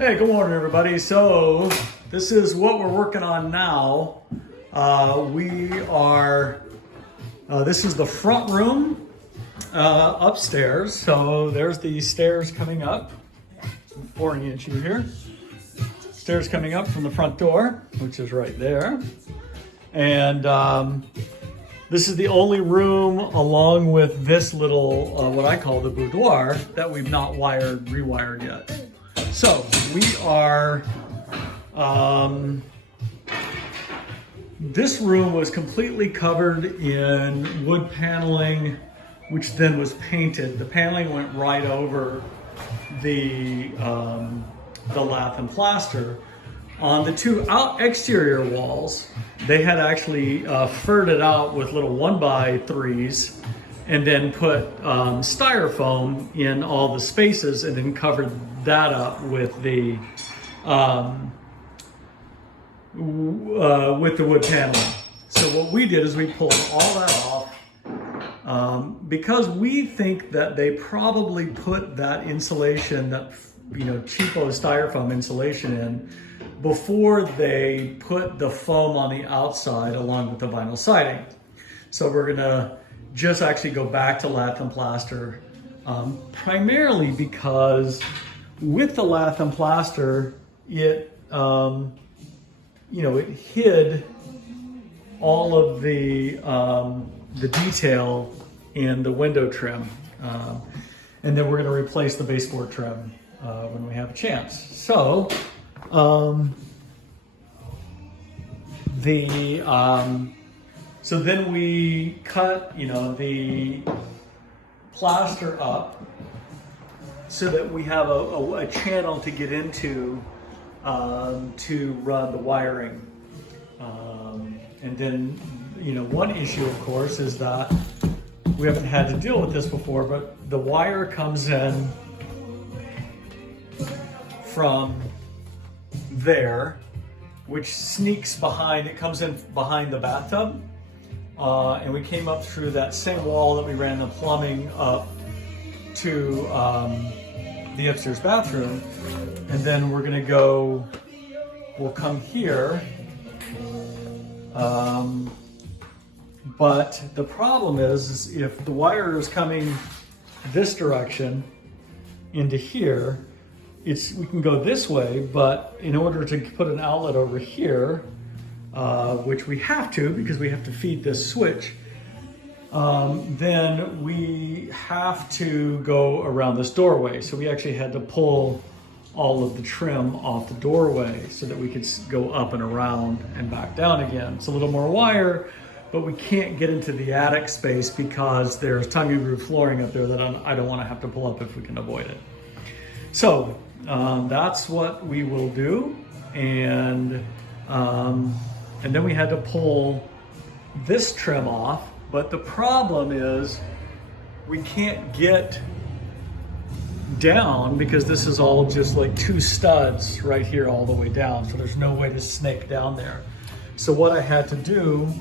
Hey, good morning, everybody. So this is what we're working on now. This is the front room upstairs. So there's the stairs coming up. I'm pouring into you here. Stairs coming up from the front door, which is right there. And this is the only room along with this little, what I call the boudoir, that we've not rewired yet. So we are, this room was completely covered in wood paneling, which then was painted. The paneling went right over the lath and plaster. On the two exterior walls, they had actually furred it out with little 1x3s and then put styrofoam in all the spaces and then covered that up with the wood paneling. So what we did is we pulled all that off because we think that they probably put that insulation, that cheapo styrofoam insulation in before they put the foam on the outside along with the vinyl siding. So we're gonna just actually go back to lath and plaster, primarily because with the lath and plaster, it it hid all of the detail in the window trim, and then we're going to replace the baseboard trim when we have a chance. So so then we cut the plaster up so that we have a channel to get into to run the wiring. And then, one issue, of course, is that we haven't had to deal with this before, but the wire comes in from there, which sneaks behind, it comes in behind the bathtub. And we came up through that same wall that we ran the plumbing up to the upstairs bathroom. And then we're gonna we'll come here. But the problem is if the wire is coming this direction into here, we can go this way, but in order to put an outlet over here, which we have to because we have to feed this switch, then we have to go around this doorway. So we actually had to pull all of the trim off the doorway so that we could go up and around and back down again. It's a little more wire, but we can't get into the attic space because there's tongue and groove flooring up there that I don't want to have to pull up if we can avoid it. So that's what we will do. And then we had to pull this trim off, but the problem is we can't get down because this is all just like two studs right here all the way down. So there's no way to snake down there. So what I had to do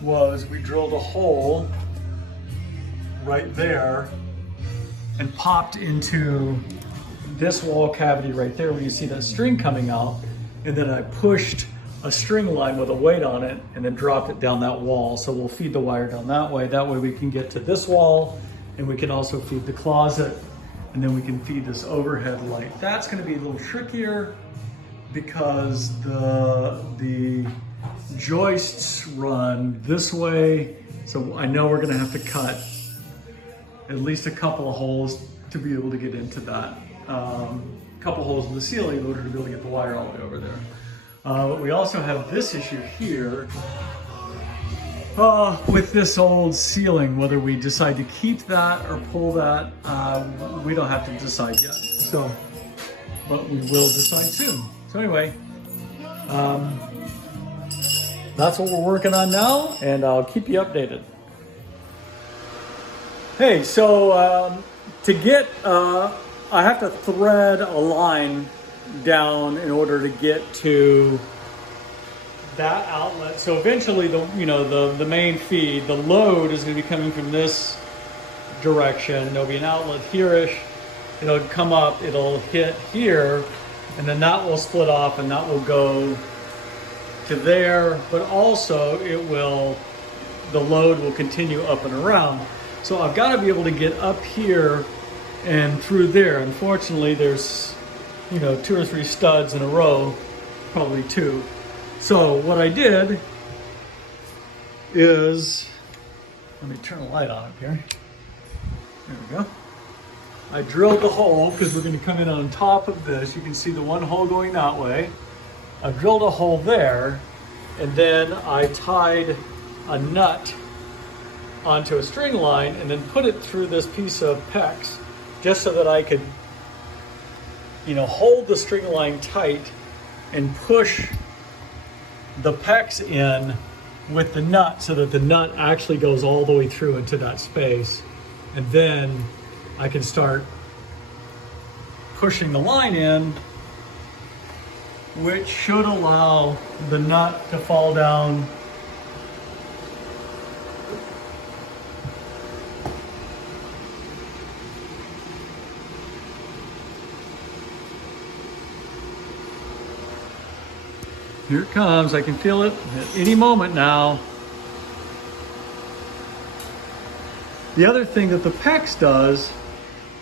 was we drilled a hole right there and popped into this wall cavity right there where you see that string coming out. And then I pushed a string line with a weight on it and then dropped it down that wall. So we'll feed the wire down that way. That way we can get to this wall and we can also feed the closet. And then we can feed this overhead light. That's gonna be a little trickier because the joists run this way. So I know we're gonna have to cut at least a couple of holes to be able to get into that. Couple holes in the ceiling in order to be able to get the wire all the way over there. But we also have this issue here with this old ceiling, whether we decide to keep that or pull that, we don't have to decide yet. So, but we will decide soon. So anyway, that's what we're working on now, and I'll keep you updated. Hey, so to get, I have to thread a line down in order to get to that outlet. So eventually the main feed, the load is going to be coming from this direction. There'll be an outlet here-ish. It'll come up, it'll hit here, and then that will split off and that will go to there, but also the load will continue up and around. So I've got to be able to get up here and through there. Unfortunately, there's, 2 or 3 studs in a row, probably 2. So what I did is, let me turn the light on up here. There we go. I drilled the hole because we're going to come in on top of this. You can see the one hole going that way. I drilled a hole there, and then I tied a nut onto a string line and then put it through this piece of PEX just so that I could, hold the string line tight and push the PEX in with the nut so that the nut actually goes all the way through into that space. And then I can start pushing the line in, which should allow the nut to fall down Here it comes. I can feel it at any moment now. The other thing that the PEX does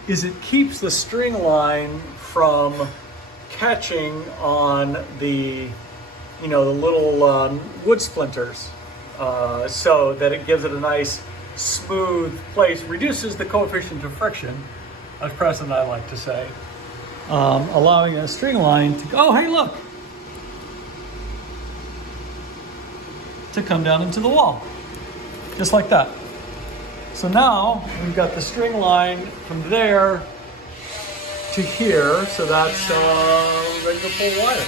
is it keeps the string line from catching on the, the little wood splinters, so that it gives it a nice smooth place, reduces the coefficient of friction, as Preston and I like to say, allowing a string line to go, oh, hey, look, to come down into the wall, just like that. So now we've got the string line from there to here, so that's regular full wire.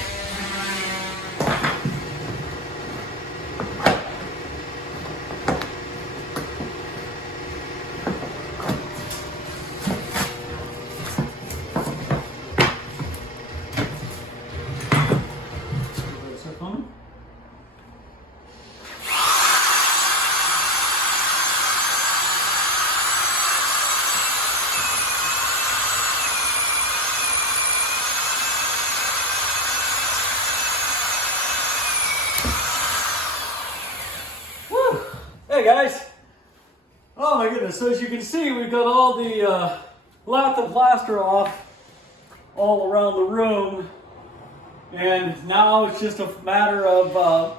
Hey guys, oh my goodness, so as you can see, we've got all the lath and plaster off all around the room, and now it's just a matter of,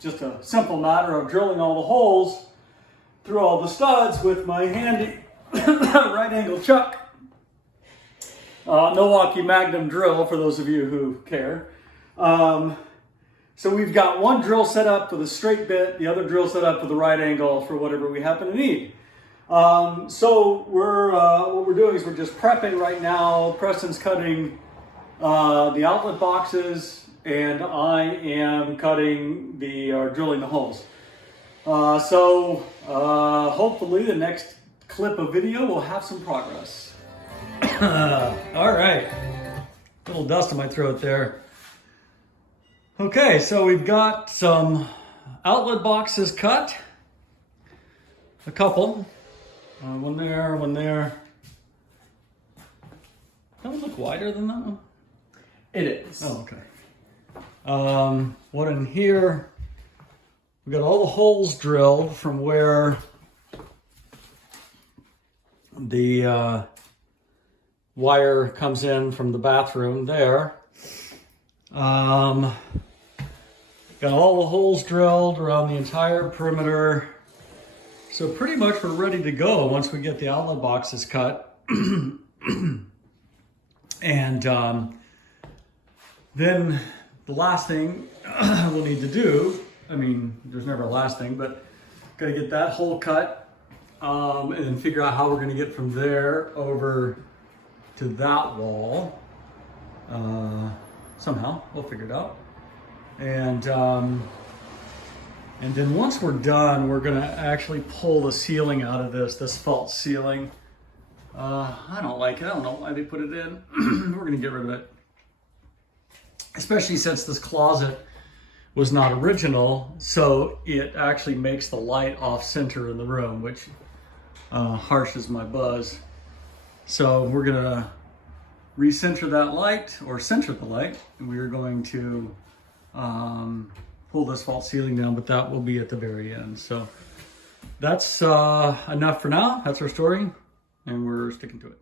just a simple matter of drilling all the holes through all the studs with my handy right angle chuck, Milwaukee Magnum drill for those of you who care. So we've got one drill set up for the straight bit, the other drill set up for the right angle for whatever we happen to need. So what we're doing is we're just prepping right now. Preston's cutting the outlet boxes, and I am cutting drilling the holes. So hopefully the next clip of video will have some progress. All right, little dust in my throat there. Okay, so we've got some outlet boxes cut, a couple, one there, one there. That one look wider than that one? It is. Oh, okay. One in here. We've got all the holes drilled from where the wire comes in from the bathroom there. Got all the holes drilled around the entire perimeter. So pretty much we're ready to go once we get the outlet boxes cut. And then the last thing we'll need to do, I mean, there's never a last thing, but got to get that hole cut, and then figure out how we're going to get from there over to that wall. Somehow we'll figure it out. And then once we're done, we're going to actually pull the ceiling out of this false ceiling. I don't like it. I don't know why they put it in. We're going to get rid of it. Especially since this closet was not original, so it actually makes the light off center in the room, which harshes my buzz. So we're going to recenter that light, or center the light, and we are going to pull this false ceiling down, but that will be at the very end. So that's enough for now. That's our story, and we're sticking to it.